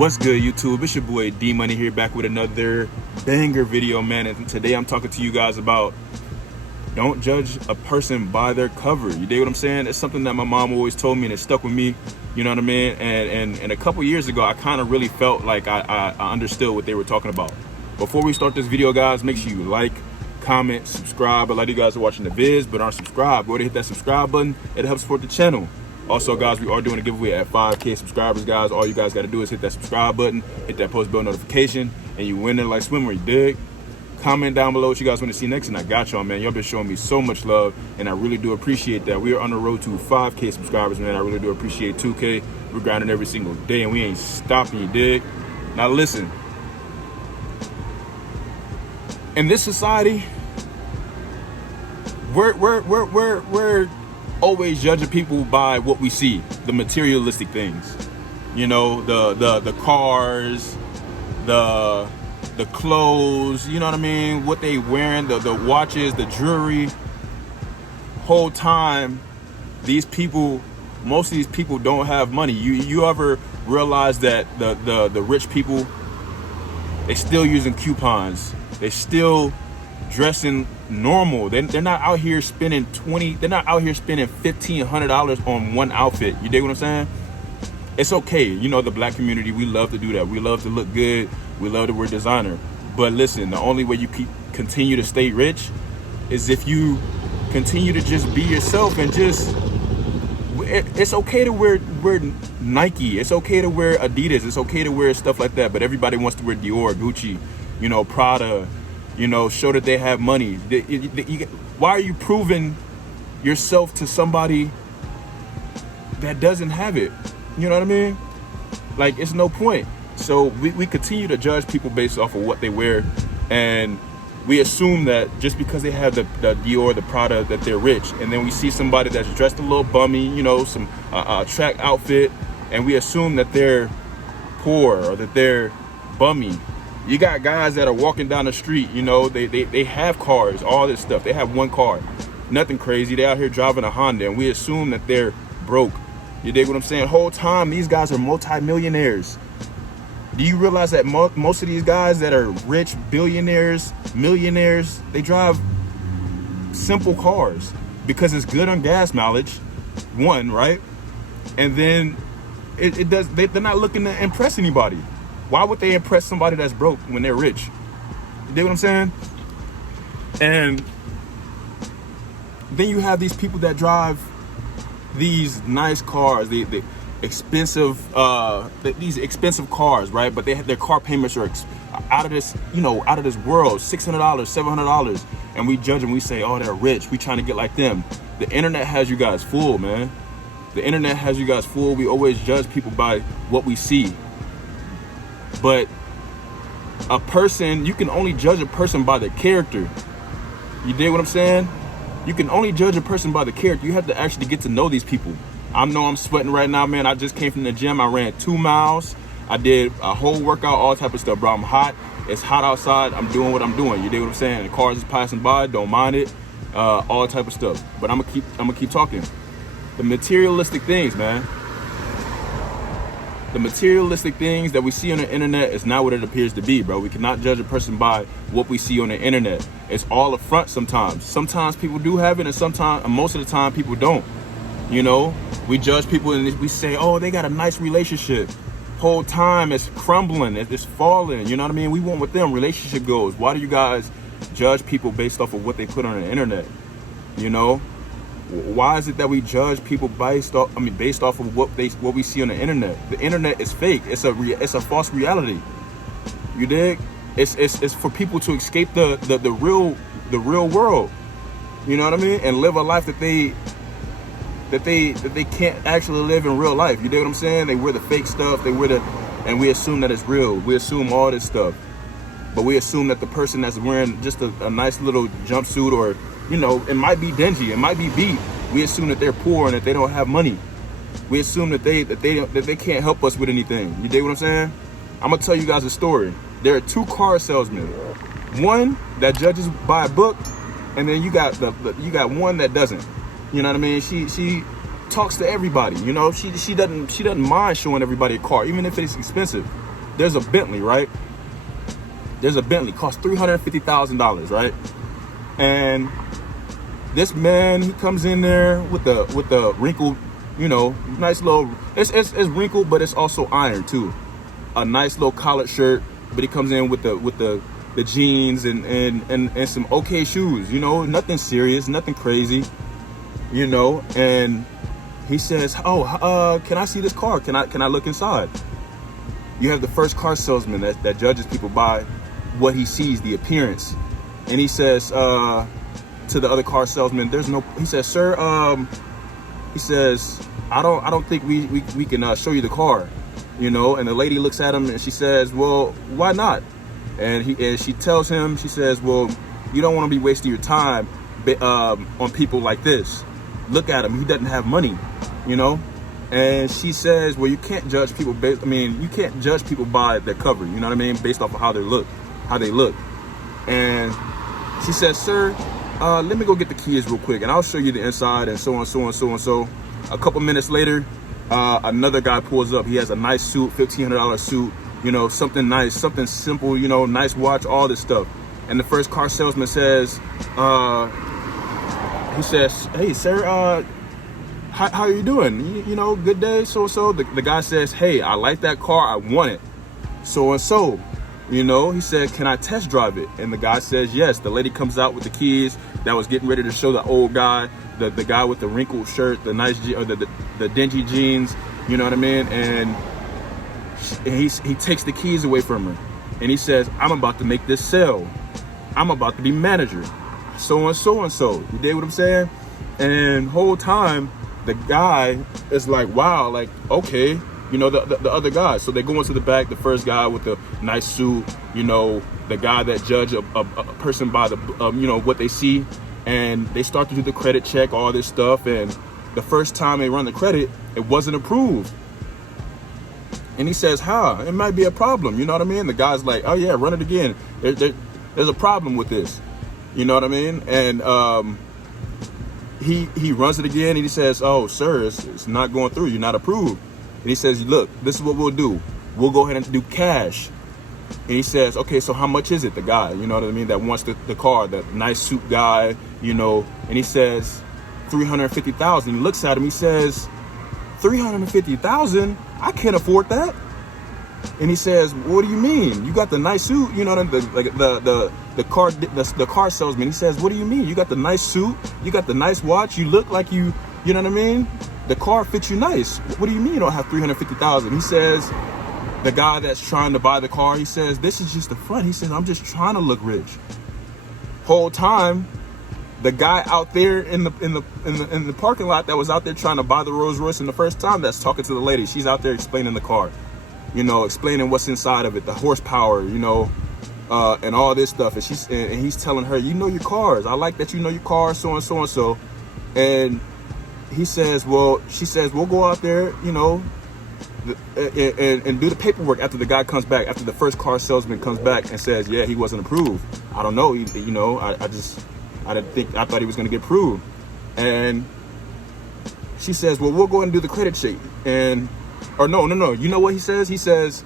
What's good, YouTube? It's your boy D Money here, back with another banger video, man. And today I'm talking to you guys about don't judge a person by their cover. You dig what I'm saying? It's something that my mom always told me and it stuck with me. You know what I mean? And a couple years ago, I kind of really felt like I understood what they were talking about. Before we start this video, guys, make sure you like, comment, subscribe. A lot of you guys are watching the vids but aren't subscribed. Go ahead and hit that subscribe button. It helps support the channel. Also, guys, we are doing a giveaway at 5K subscribers, guys. All you guys got to do is hit that subscribe button, hit that post bell notification, and you win it like swimmer, you dig? Comment down below what you guys want to see next, and I got y'all, man. Y'all been showing me so much love, and I really do appreciate that. We are on the road to 5K subscribers, man. I really do appreciate 2K. We're grinding every single day, and we ain't stopping, you dig? Now, listen. In this society, we're always judging people by what we see, the materialistic things, you know, the cars, the clothes, you know what I mean, what they wearing, the watches, the jewelry. Whole time these people, most of these people don't have money. You ever realize that the rich people, they still using coupons, they still dressing normal. They're not out here spending $1,500 on one outfit. You dig what I'm saying? It's okay. You know, the black community, we love to do that. We love to look good. We love to wear designer. But listen, the only way you continue to stay rich is if you continue to just be yourself and just, it's okay to wear Nike. It's okay to wear Adidas. It's okay to wear stuff like that. But everybody wants to wear Dior, Gucci, you know, Prada, you know, show that they have money. Why are you proving yourself to somebody that doesn't have it? You know what I mean? Like, it's no point. So we continue to judge people based off of what they wear, and we assume that just because they have the Dior, the Prada, that they're rich. And then we see somebody that's dressed a little bummy, you know, some track outfit, and we assume that they're poor or that they're bummy. You got guys that are walking down the street, you know, they have cars, all this stuff. They have one car, nothing crazy. They out here driving a Honda, and we assume that they're broke. You dig what I'm saying? Whole time, these guys are multi-millionaires. Do you realize that most of these guys that are rich, billionaires, millionaires, they drive simple cars because it's good on gas mileage, one, right? And then they're not looking to impress anybody. Why would they impress somebody that's broke when they're rich? You dig what I'm saying? And then you have these people that drive these nice cars, the expensive, these expensive cars, right? But their car payments are out of this, you know, out of this world. $600, $700, and we judge them. We say, oh, they're rich. We trying to get like them. The internet has you guys fooled, man. The internet has you guys fooled. We always judge people by what we see. But a person, you can only judge a person by their character. You dig what I'm saying? You can only judge a person by the character. You have to actually get to know these people. I know I'm sweating right now, man. I just came from the gym. I ran 2 miles. I did a whole workout, all type of stuff, bro. I'm hot. It's hot outside. I'm doing what I'm doing. You dig what I'm saying? The cars is passing by. Don't mind it. All type of stuff. But I'm gonna keep talking. The materialistic things, man. The materialistic things that we see on the internet is not what it appears to be, bro. We cannot judge a person by what we see on the internet. It's all a front sometimes. Sometimes people do have it, and most of the time people don't. You know, we judge people and we say, oh, they got a nice relationship. Whole time it's crumbling, it's falling. You know what I mean? We want with them relationship goals. Why do you guys judge people based off of what they put on the internet? You know? Why is it that we judge people based off of what we see on the internet? The internet is fake. It's a false reality. You dig? It's for people to escape the real world. You know what I mean? And live a life that they can't actually live in real life. You dig what I'm saying? They wear the fake stuff. And we assume that it's real. We assume all this stuff. But we assume that the person that's wearing just a nice little jumpsuit, or, you know, it might be dingy, it might be beat. We assume that they're poor and that they don't have money. We assume that they can't help us with anything. You dig what I'm saying? I'm gonna tell you guys a story. There are 2 car salesmen. One that judges by a book, and then you got one that doesn't. You know what I mean? She talks to everybody. You know, she doesn't mind showing everybody a car, even if it's expensive. there's a Bentley, right? There's a Bentley, costs $350,000, right? And this man, he comes in there with the wrinkled, nice little, it's wrinkled, but it's also iron too. A nice little collared shirt, but he comes in with the jeans and some okay shoes, nothing serious, nothing crazy, and he says, can I see this car? Can I look inside? You have the first car salesman that judges people by what he sees, the appearance. And he says to the other car salesman, he says, sir, he says, I don't think we can show you the car, and the lady looks at him and she says, well, why not? And she tells him, she says, well, you don't want to be wasting your time on people like this. Look at him, he doesn't have money, And she says, well, you can't judge people you can't judge people by their cover, based off of how they look. And she says, sir, let me go get the keys real quick and I'll show you the inside, and so on, so on, so on. So a couple minutes later, another guy pulls up. He has a nice suit, $1,500 suit, something nice, something simple, nice watch, all this stuff. And the first car salesman says, he says, hey, sir, how are you doing? Good day, so. The guy says, hey, I like that car, I want it, so and so. He said, can I test drive it? And the guy says, yes. The lady comes out with the keys that was getting ready to show the old guy, the guy with the wrinkled shirt, the nice, or the dingy jeans, you know what I mean? And he takes the keys away from her. And he says, I'm about to make this sale. I'm about to be manager. So and so and so. You dig what I'm saying? And whole time, the guy is like, wow, like, okay. The other guy. So they go into the back, the first guy with the nice suit, the guy that judge a person by the, what they see. And they start to do the credit check, all this stuff. And the first time they run the credit, it wasn't approved. And he says, how? It might be a problem. You know what I mean? The guy's like, oh yeah, run it again. There's a problem with this. You know what I mean? And he runs it again and he says, oh, sir, it's not going through. You're not approved. And he says, look, this is what we'll do. We'll go ahead and do cash. And he says, okay, so how much is it? The guy, you know what I mean, that wants the car, the nice suit guy, and he says, $350,000. He looks at him, he says, $350,000? I can't afford that. And he says, what do you mean? You got the nice suit, the car salesman. He says, what do you mean? You got the nice suit, you got the nice watch, you look like you know what I mean? The car fits you nice. What do you mean you don't have $350,000? He says, the guy that's trying to buy the car, he says, this is just the front. He says, I'm just trying to look rich. Whole time, the guy out there in the parking lot that was out there trying to buy the Rolls Royce in the first time, that's talking to the lady. She's out there explaining the car, explaining what's inside of it, the horsepower, and all this stuff. And he's telling her, you know your cars. I like that you know your cars, so and so and so. And she says, we'll go out there, and do the paperwork after the guy comes back, after the first car salesman comes back and says, yeah, he wasn't approved. I don't know. I thought he was going to get approved. And she says, well, we'll go ahead and do the credit check. No. You know what he says? He says,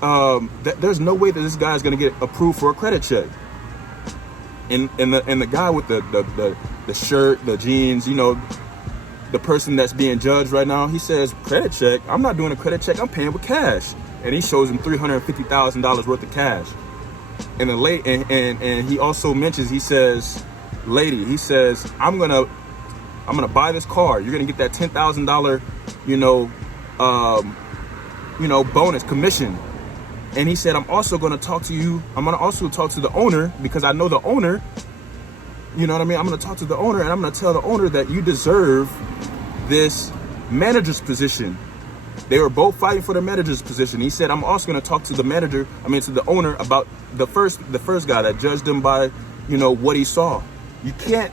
there's no way that this guy is going to get approved for a credit check. And the guy with the shirt, the jeans, the person that's being judged right now, he says, credit check? I'm not doing a credit check. I'm paying with cash. And he shows him $350,000 worth of cash. And and he also mentions, he says, lady, he says, I'm gonna buy this car. You're gonna get that $10,000, bonus commission. And he said, I'm also going to talk to you. I'm going to also talk to the owner, because I know the owner, you know what I mean? I'm going to talk to the owner, and I'm going to tell the owner that you deserve this manager's position. They were both fighting for the manager's position. He said, I'm also going to talk to the to the owner about the first guy that judged him by, what he saw. You can't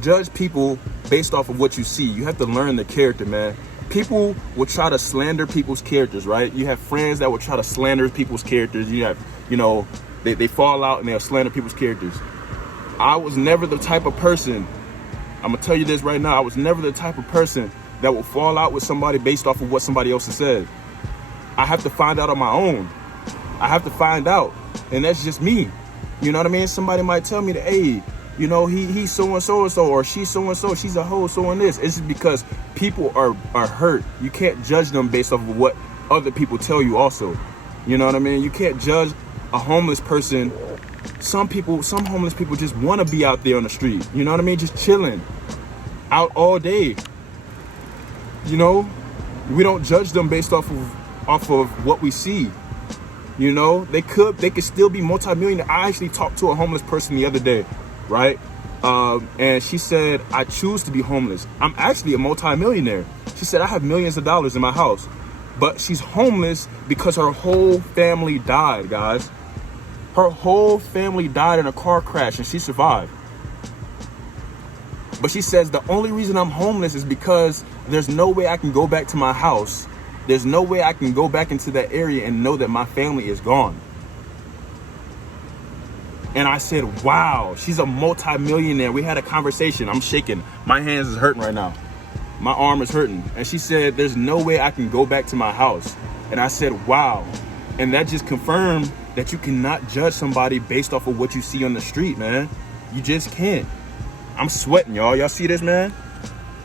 judge people based off of what you see. You have to learn the character, man. People will try to slander people's characters, right? You have friends that will try to slander people's characters. You have, they fall out and they'll slander people's characters. I was never the type of person, I'm gonna tell you this right now, I was never the type of person that will fall out with somebody based off of what somebody else has said. I have to find out on my own. I have to find out. And that's just me. You know what I mean? Somebody might tell me that, hey, you know, he's so-and-so, or she's so-and-so, she's a hoe, so and this. It's just because people are hurt. You can't judge them based off of what other people tell you also. You know what I mean? You can't judge a homeless person. Some homeless people just want to be out there on the street. You know what I mean? Just chilling out all day. You know, we don't judge them based off of what we see. You know, they could still be multi-millionaire. I actually talked to a homeless person the other day, right? And she said, I choose to be homeless. I'm actually a multi-millionaire. She said, I have millions of dollars in my house, but she's homeless because her whole family died, guys. Her whole family died in a car crash and she survived. But she says, the only reason I'm homeless is because there's no way I can go back to my house. There's no way I can go back into that area and know that my family is gone. And I said, wow, she's a multi-millionaire. We had a conversation. I'm shaking. My hands is hurting right now. My arm is hurting. And she said, there's no way I can go back to my house. And I said, wow. And that just confirmed that you cannot judge somebody based off of what you see on the street, man. You just can't. I'm sweating, y'all. Y'all see this, man?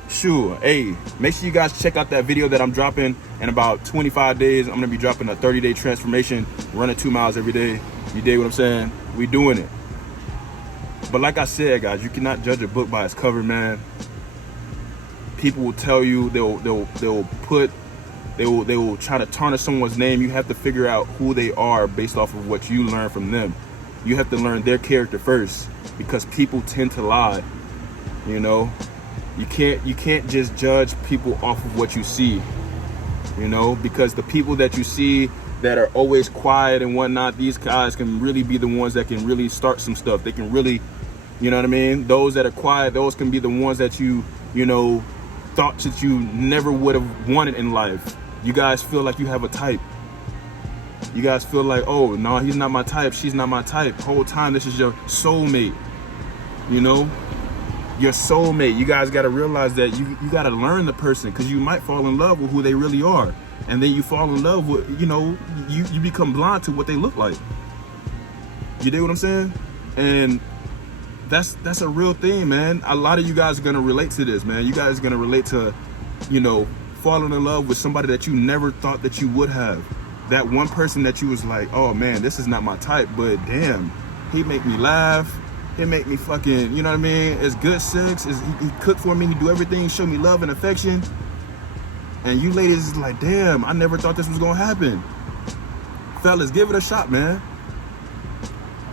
Sure. Hey, make sure you guys check out that video that I'm dropping in about 25 days. I'm going to be dropping a 30-day transformation, running 2 miles every day. You dig what I'm saying? We doing it. But like I said, guys, you cannot judge a book by its cover, man. People will tell you, they will try to tarnish someone's name. You have to figure out who they are based off of what you learn from them. You have to learn their character first, because people tend to lie. You know, you can't just judge people off of what you see. You know, because the people that you see that are always quiet and whatnot, these guys can really be the ones that can really start some stuff. They can really, you know what I mean? Those that are quiet, those can be the ones that you know, thought that you never would have wanted in life. You guys feel like you have a type. You guys feel like, oh, no, he's not my type, she's not my type. Whole time, this is your soulmate. You know? Your soulmate. You guys got to realize that you got to learn the person, because you might fall in love with who they really are. And then you fall in love with, you know, you become blind to what they look like. You dig what I'm saying? And that's a real thing, man. A lot of you guys are going to relate to this, man. You guys are going to relate to, you know, falling in love with somebody that you never thought that you would have. That one person that you was like, oh man, this is not my type, but damn, he make me laugh. He make me fucking, you know what I mean? It's good sex. He cook for me. He do everything. Show me love and affection. And you ladies is like, damn, I never thought this was gonna happen. Fellas, give it a shot, man.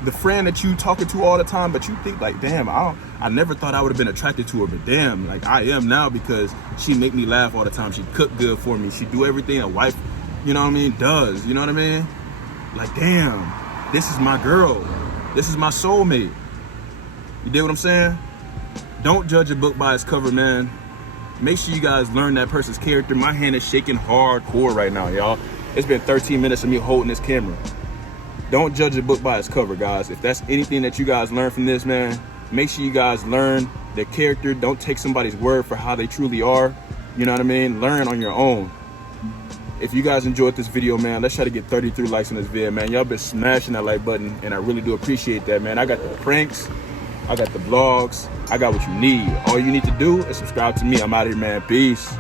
The friend that you talking to all the time, but you think like, damn, I never thought I would have been attracted to her, but damn, like I am now, because she make me laugh all the time. She cook good for me. She do everything a wife, you know what I mean, does. You know what I mean? Like, damn, this is my girl. This is my soulmate. You dig what I'm saying? Don't judge a book by its cover, man. Make sure you guys learn that person's character. My hand is shaking hardcore right now, y'all. It's been 13 minutes of me holding this camera. Don't judge a book by its cover, guys. If that's anything that you guys learn from this, man, make sure you guys learn their character. Don't take somebody's word for how they truly are. You know what I mean? Learn on your own. If you guys enjoyed this video, man, let's try to get 33 likes on this video, man. Y'all been smashing that like button, and I really do appreciate that, man. I got the pranks. I got the vlogs. I got what you need. All you need to do is subscribe to me. I'm out of here, man. Peace.